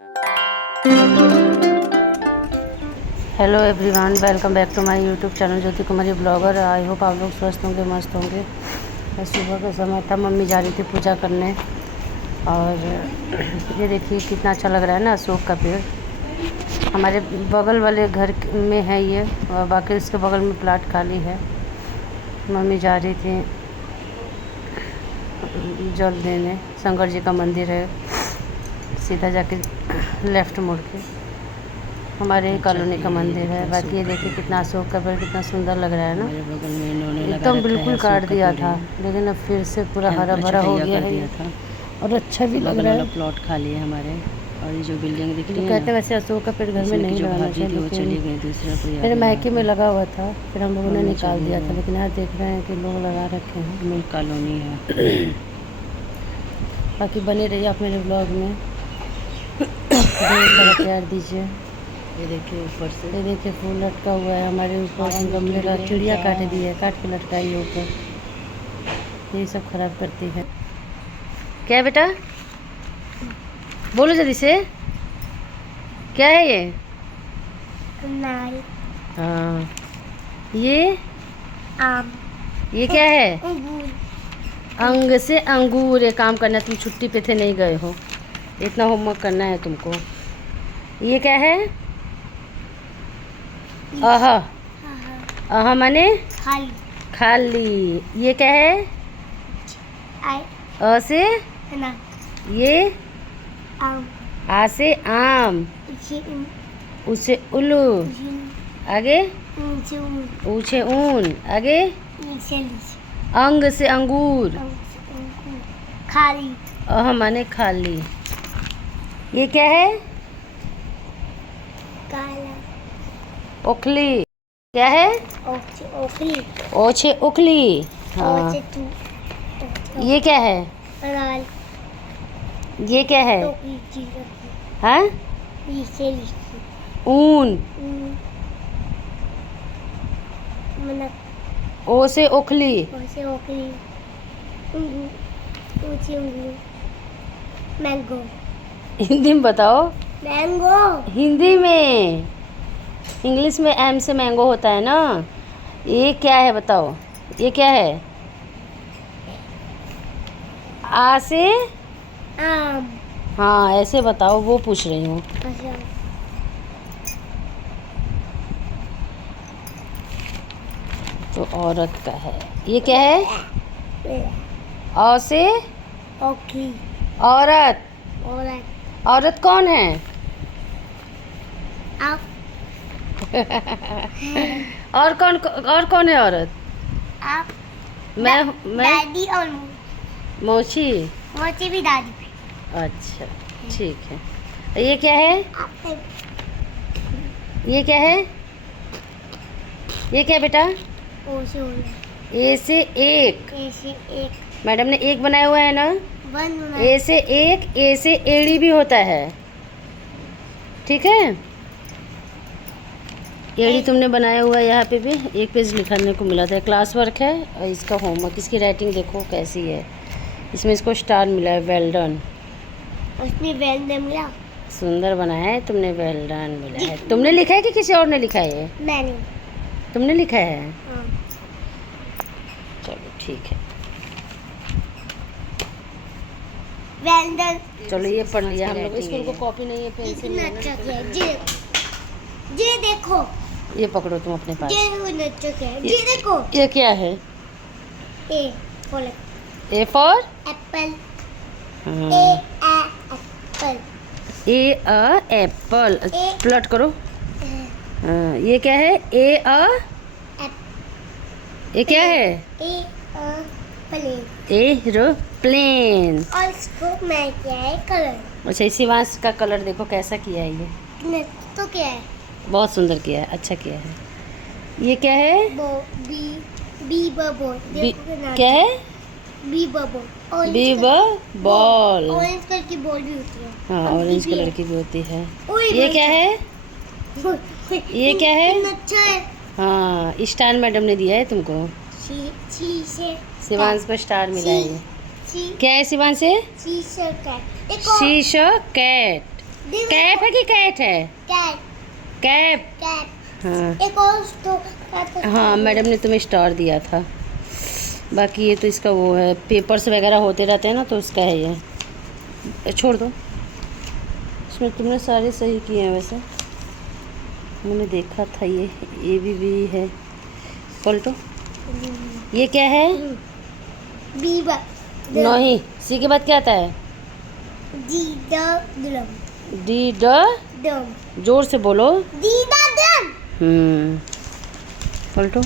Hello everyone, welcome back to my YouTube channel Jyoti Kumari blogger. I hope आप लोग स्वस्थ होंगे, मस्त होंगे। सुबह का समय था, मम्मी जा रही थी पूजा करने। और ये देखिए कितना अच्छा लग रहा है ना, अशोक का पेड़। हमारे बगल वाले घर में है ये, और बाकी इसके बगल में प्लाट खाली है। मम्मी जा रही थी जल देने। शंकर जी का मंदिर है, सीधा जाके लेफ़्ट मुड़ के हमारे ही कॉलोनी का मंदिर है। बाकी ये देखिए कितना अशोक का पेड़ कितना सुंदर लग रहा है ना। बगल में इन्होंने एकदम बिल्कुल काट दिया था, लेकिन अब फिर से पूरा हरा भरा हो गया है था। और अच्छा भी लग रहा है। प्लॉट खाली है हमारे। और ये जो बिल्डिंग दिख रही है कहते वैसे अशोक का पेड़ घर में नहीं लगाना चाहिए, वो चली गई दूसरा कोई मेरे मायके में लगा हुआ था, फिर हम लोगों ने निकाल दिया था। लेकिन यहाँ देख रहे हैं कि लोग लगा रखे हैं। मिल कॉलोनी है। बाकी बने रहिए आप मेरे ब्लॉग में, ढेर सारा प्यार दीजिए। ये देखिए ऊपर से, ये देखिए फूल लटका हुआ है हमारे ऊपर। गमले का चिड़िया काट दी है, काट के लटकाई है ऊपर। ये सब खराब करती है। क्या बेटा, बोलो जल्दी से, क्या है ये? नारियल। हाँ, ये आम। ये क्या है? अंगूर। अंग से अंगूर। ये काम करना, तुम छुट्टी पे थे, नहीं गए हो। इतना होमवर्क करना है तुमको। ये क्या है? आहा। आहा माने खाली। खाली। ये क्या है? आई। अ से ना। ये, आम। आ से आम, उसे उल्लू, आगे ऊँचे ऊन, आगे अंग से अंगूर। खाली। आहा माने खाली। ये क्या है? काला। ओखली। क्या है? ओखली। ओछे उखली। हाँ। ये क्या है? लाल। ये क्या है? हाँ, ऊन। ओ से ओखली। मैंगो। हिंदी में बताओ। मैंगो। हिंदी में। इंग्लिश में एम से मैंगो होता है ना। ये क्या है बताओ? ये क्या है? आ से आम। हाँ, ऐसे बताओ, वो पूछ रही हूँ। अच्छा। तो औरत का है। ये क्या है? औ से ओखली। औरत। औरत। औरत कौन है? आप। और कौन है औरत? आप। मैं दादी और मौसी। मोची भी दादी भी। अच्छा, ठीक है। ये क्या है? आपने ये क्या है? ये क्या बेटा? ओ से ए से एक। ऐसे एक मैडम ने एक बनाया हुआ है ना। वन। ए से एक, ए से एड़ी भी होता है, ठीक है। एड़ी तुमने बनाया हुआ है। यहाँ पे भी एक पेज लिखने को मिला था, क्लास वर्क है। और इसका होमवर्क, इसकी राइटिंग देखो कैसी है। इसमें इसको स्टार मिला है, वेल डन। उसमें वेल ने मिला। सुंदर बनाया है तुमने, वेल डन मिला है। तुमने लिखा है कि किसी और ने लिखा है? ये मैंने। तुमने लिखा है। हाँ। चलो ठीक है। Well done. चलो ये पढ़ लिया हम लोग। स्कूल को कॉपी नहीं है, पेंसिल कितना नहीं अच्छा है। है। ये देखो। ये पकड़ो तुम अपने पास। ये नचक है। ये देखो। ये क्या है? A for A for Apple. Apple. A a Apple. Plot करो। हाँ, ये क्या है? ए अ, ये क्या है? ए प्लेन। एरोप्लेन। और इसको मैं क्या है कलर। अच्छा, शिवांश का कलर देखो कैसा किया है। ये तो क्या है? बहुत सुंदर किया है, अच्छा किया है। ये क्या है? B B bubble. क्या है? B bubble. B ball. Orange colour की बॉल भी होती है। हाँ, ऑरेंज कलर की भी होती है। ओए ये क्या है? ये क्या है? अच्छा है। हाँ, स्टार मैडम ने दिया है तुमको। शिवांश को स्टार मिला है। क्या है शिवांश से? शीशा कैट। शीशा कैट। कैप है कि कैट है? Cat cap. कैट। हाँ एक और तो हाँ, मैडम ने तुम्हें स्टार दिया था। बाकी ये तो इसका वो है, पेपर्स वगैरह होते रहते हैं ना, तो उसका है ये। छोड़ दो, इसमें तुमने सारे सही किए हैं वैसे, मैंने देखा था। ये भी है। पलटो, ये क्या है? बीबा नहीं, सी के बाद क्या आता है? डी द ड्रम डी ड, ड्रम जोर से बोलो। D the drum. पलटो,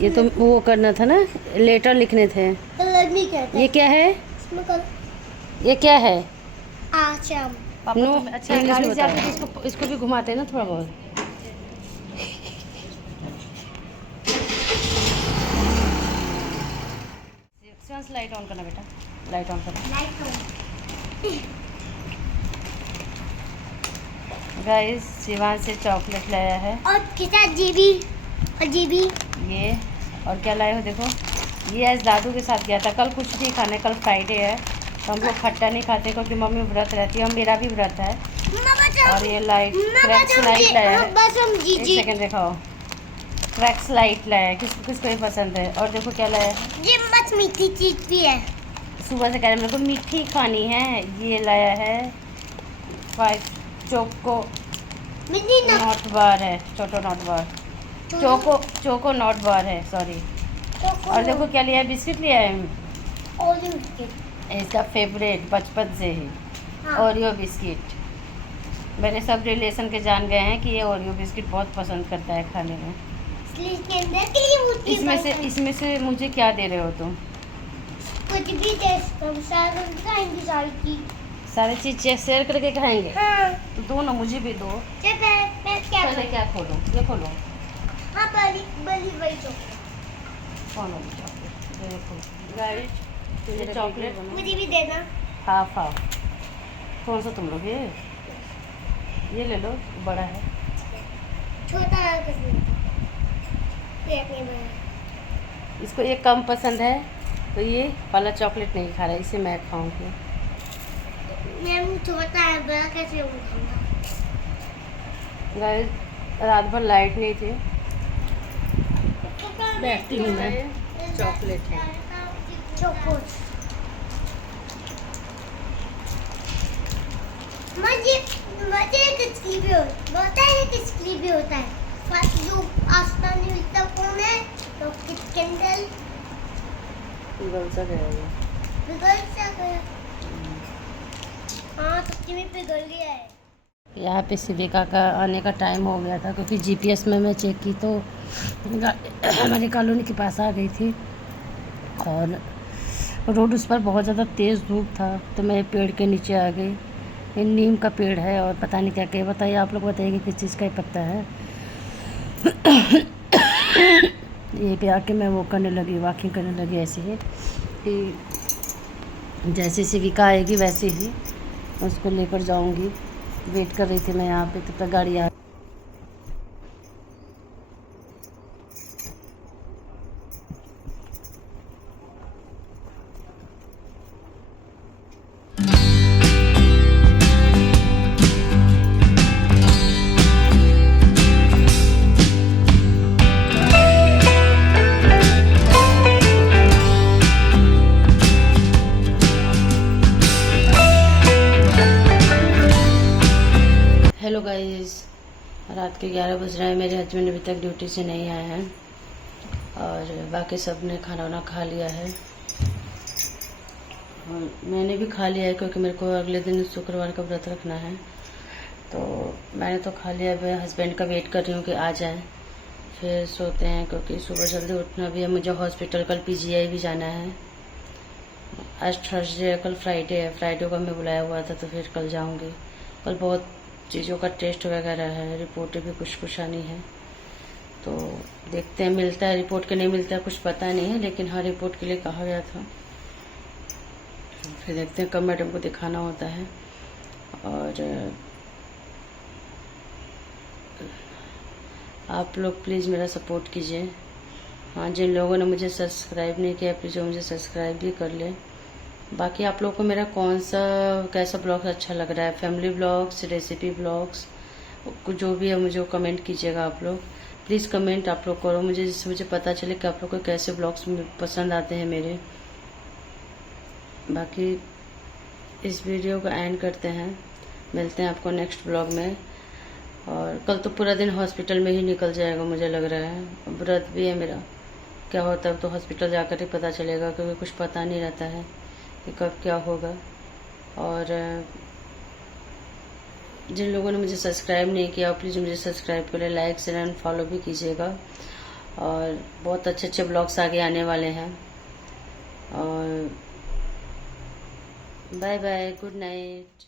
ये तो वो करना था ना, लेटर लिखने थे। कलर नहीं कहते। ये क्या है? इसमें कलर ये क्या है? आचम। नो, अच्छा गाड़ी से आके तो इसको भी घुमाते हैं ना थोड़ा बहुत। लाइट ऑन करना बेटा, लाइट ऑन करना। Light on. गाइस, शिवान से चॉकलेट लाया है। और कितना जीबी और जीबी। ये और क्या लाए हो देखो, ये आज दादू के साथ गया था। कल कुछ नहीं खाने, कल फ्राइडे है तो हम लोग खट्टा नहीं खाते क्योंकि मम्मी व्रत रहती है और मेरा भी व्रत है। और ये लाइट, क्रैक्स लाइट लाया है। बस हम एक सेकंड दिखाओ, क्रैक्स लाइट लाया है। किसको किसको ये पसंद है? और देखो क्या लाया है, ये बस मीठी चीज भी है। सुबह से कह रहे मेरे को मीठी खानी है। ये लाया है 5 चोको मीठी ना नॉट बार है, छोटो नॉट बार, चोको नॉट बार है, सॉरी। और देखो क्या लिया है, बिस्किट लिया है ओरियो बिस्किट। इसका फेवरेट बचपन से ही, हाँ। Oreo biscuit. मेरे सब रिलेशन के जान गए हैं कि ये ओरियो बिस्किट बहुत पसंद करता है खाने में। इसलिए इसके अंदर के लिए होती है। इसमें से मुझे क्या दे रहे हो तुम? कुछ भी टेस्ट हम सारे खाएंगे सारी चीज। सारी चीज़ शेयर करके खाएंगे? हाँ। तो दो ना, मुझे भी दो। चल मैं क्या पहले क्या खोलो, ये खोलो। हाँ बड़ी बड़ी बड़ी चॉकलेट कौन वाली चॉकलेट? देखो गाइस, ये चॉकलेट मुझे भी देना। Half half. कौन सा तुम लोग? ये ले लो, बड़ा है। छोटा है कुछ ये अपने में। इसको ये कम पसंद है तो ये वाला चॉकलेट नहीं खा रहा है, इसे मैं खाऊंगी। मैं छोटा है, बड़ा कैसे होगा? गाइस, रात भर लाइट नहीं थी, बैठती हूँ मैं। चॉकलेट है। चॉकलेट मुझे किसकी भी होता है, किसकी भी होता है। फर्स्ट जो आसमान में मिलता कौन है? तो कैंडल पिघल सा गया ये। पिघल सा गया। हाँ सच्ची में पिघल गया है। यहाँ पे शिविका का आने का टाइम हो गया था क्योंकि जीपीएस में मैं चेक की तो हमारी कॉलोनी के पास आ गई थी और रोड उस पर बहुत ज़्यादा तेज़ धूप था तो मैं पेड़ के नीचे आ गई। ये नीम का पेड़ है और पता नहीं क्या क्या, बताइए आप लोग, बताइए किस चीज़ का पत्ता है। ये पे आके मैं वो करने लगी, वॉकिंग करने लगी ऐसे ही कि जैसे शिविका आएगी वैसे ही उसको लेकर जाऊंगी। वेट कर रही थी मैं यहाँ पे, तब तक गाड़ी आ। हेलो गाइस, रात के 11 बज रहे हैं। मेरे हस्बैंड अभी तक ड्यूटी से नहीं आए हैं और बाकी सब ने खाना वाना खा लिया है और मैंने भी खा लिया है क्योंकि मेरे को अगले दिन शुक्रवार का व्रत रखना है। तो मैंने तो खा लिया है, हस्बैंड का वेट कर रही हूँ कि आ जाए फिर सोते हैं क्योंकि सुबह जल्दी उठना भी है। मुझे हॉस्पिटल कल पीजीआई भी जाना है। आज थर्सडे है, कल फ्राइडे है। फ्राइडे को मैं बुलाया हुआ था तो फिर कल जाऊँगी। कल बहुत चीज़ों का टेस्ट वगैरह है, रिपोर्टें भी कुछ आनी है तो देखते हैं मिलता है रिपोर्ट के नहीं मिलता है कुछ पता नहीं है, लेकिन हाँ रिपोर्ट के लिए कहा गया था। फिर देखते हैं कब मैडम को दिखाना होता है। और आप लोग प्लीज़ मेरा सपोर्ट कीजिए। हाँ, जिन लोगों ने मुझे सब्सक्राइब नहीं किया प्लीज़ वो मुझे सब्सक्राइब भी कर ले बाकी आप लोगों को मेरा कौन सा कैसा ब्लॉग अच्छा लग रहा है, फैमिली ब्लॉग्स, रेसिपी ब्लॉग्स, जो भी है मुझे कमेंट कीजिएगा आप लोग। प्लीज़ कमेंट आप लोग करो मुझे, जिससे मुझे पता चले कि आप लोग को कैसे ब्लॉग्स पसंद आते हैं मेरे। बाकी इस वीडियो को एंड करते हैं, मिलते हैं आपको नेक्स्ट ब्लॉग में। और कल तो पूरा दिन हॉस्पिटल में ही निकल जाएगा मुझे लग रहा है, व्रत भी है मेरा। क्या होता है तो हॉस्पिटल जाकर ही पता चलेगा, क्योंकि कुछ पता नहीं रहता है कि कब क्या होगा। और जिन लोगों ने मुझे सब्सक्राइब नहीं किया प्लीज़ मुझे सब्सक्राइब करें, लाइक शेयर एंड फॉलो भी कीजिएगा। और बहुत अच्छे अच्छे ब्लॉग्स आगे आने वाले हैं। और बाय बाय, गुड नाइट।